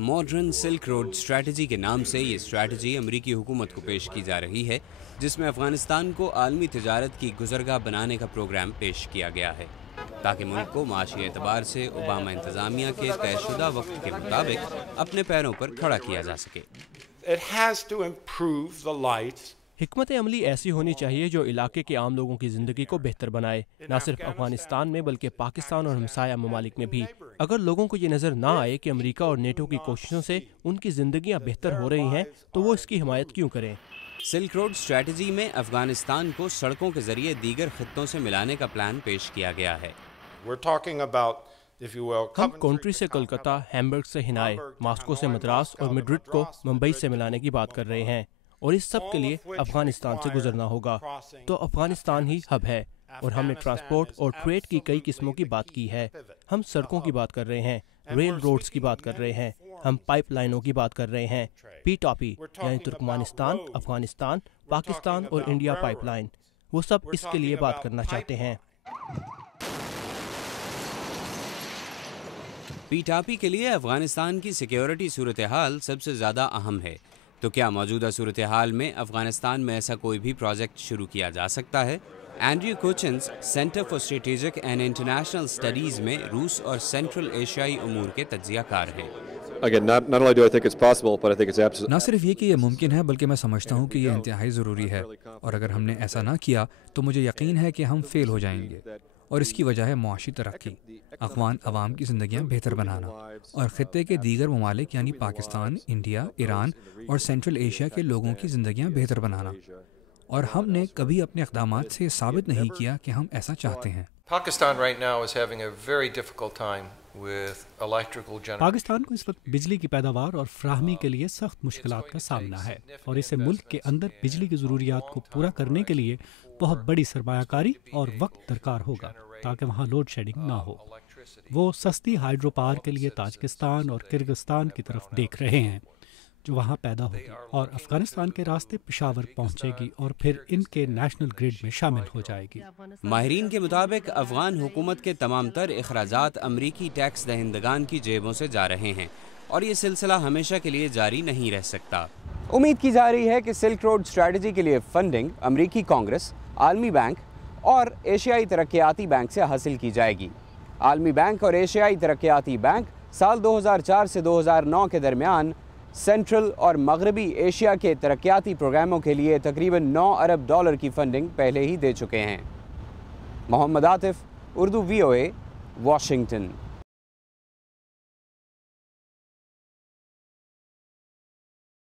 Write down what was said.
Modern silk road strategy के नाम से ये स्ट्रैटेजी अमरीकी हुकूमत को पेश की जा रही है, जिसमें अफगानिस्तान को आलमी तिजारत की गुज़रगाह बनाने का प्रोग्राम पेश किया गया है, ताकि मुल्क को माशी एतबार से ओबामा इंतज़ामिया के तयशुदा वक्त के मुताबिक अपने पैरों पर खड़ा किया जा सके। हिकमत अमली ऐसी होनी चाहिए जो इलाके के आम लोगों की ज़िंदगी को बेहतर बनाए, न सिर्फ अफगानिस्तान में बल्कि पाकिस्तान और हमसाया ममालिक में भी। अगर लोगों को ये नज़र ना आए कि अमेरिका और नेटो की कोशिशों से उनकी ज़िंदगियाँ बेहतर हो रही हैं, तो वो इसकी हिमायत क्यों करें? सिल्क रोड स्ट्रैटेजी में अफगानिस्तान को सड़कों के जरिए दीगर खित्तों से मिलाने का प्लान पेश किया गया है। हम कॉन्ट्री से कलकत्ता, हैम्बर्ग से हिनाई, मास्को से मद्रास और मैड्रिड को मुंबई से मिलाने की बात कर रहे हैं, और इस सब के लिए अफगानिस्तान से गुजरना होगा। तो अफगानिस्तान ही हब है, और हमने ट्रांसपोर्ट और ट्रेड की कई किस्मों की बात की है। हम सड़कों की बात कर रहे हैं, रेल रोड्स की बात कर रहे हैं, हम पाइप लाइनों की बात कर रहे हैं, P2P यानी तुर्कमानिस्तान, अफगानिस्तान, पाकिस्तान और इंडिया पाइपलाइन, वो सब इसके लिए बात करना चाहते हैं। P2P के लिए अफगानिस्तान की सिक्योरिटी सूरत हाल सबसे ज़्यादा अहम है। तो क्या मौजूदा सूरत हाल में अफगानिस्तान में ऐसा कोई भी प्रोजेक्ट शुरू किया जा सकता है? Andrew Kuchins centre for strategic and international studies में रूस और सेंट्रल एशियाई उमूर के तज्ज़ियाकार हैं। न सिर्फ ये कि यह मुमकिन है, बल्कि मैं समझता हूँ कि यह इंतहाई ज़रूरी है, और अगर हमने ऐसा ना किया तो मुझे यकीन है कि हम फेल हो जाएंगे। और इसकी वजह है मुआशी तरक्की, अफगान अवाम की ज़िंदगियाँ बेहतर बनाना, और ख़ित्ते के दीगर ममालिक यानी पाकिस्तान, इंडिया, ईरान और सेंट्रल एशिया के लोगों की ज़िंदगियाँ बेहतर बनाना। और हमने कभी अपने इक़दामात से साबित नहीं किया कि हम ऐसा चाहते हैं। पाकिस्तान को इस वक्त बिजली की पैदावार और फ्राहमी के लिए सख्त मुश्किलात का सामना है, और इसे मुल्क के अंदर बिजली की ज़रूरियात को पूरा करने के लिए बहुत बड़ी सरमायाकारी और वक्त दरकार होगा, ताकि वहाँ लोड शेडिंग ना हो। वो सस्ती हाइड्रो पावर के लिए ताजिकिस्तान और किर्गिस्तान की तरफ देख रहे हैं, जो वहाँ पैदा होगी और अफगानिस्तान के रास्ते पेशावर पहुँचेगी और फिर इनके नेशनल ग्रिड में शामिल हो जाएगी। माहिरीन के मुताबिक अफगान हुकूमत के तमाम तर अखराजात अमरीकी टैक्स दहिंदगान की जेबों से जा रहे हैं, और ये सिलसिला हमेशा के लिए जारी नहीं रह सकता। उम्मीद की जा रही है कि सिल्क रोड स्ट्रैटेजी के लिए फंडिंग अमरीकी कांग्रेस, आलमी बैंक और एशियाई तरक्याती बैंक से हासिल की जाएगी। आलमी बैंक और एशियाई तरक्याती बैंक साल 2004 से 2009 के दरमियान सेंट्रल और मगरबी एशिया के तरक्याती प्रोग्रामों के लिए तकरीबन $9 अरब की फंडिंग पहले ही दे चुके हैं। Mohammad Atif, Urdu VOA, Washington.